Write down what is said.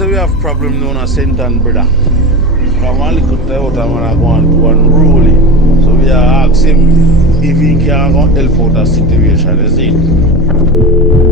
say we have problem now in St. brother. From one little Toyota man I go on to unruly. So we are asking him if he can help out the situation, is it?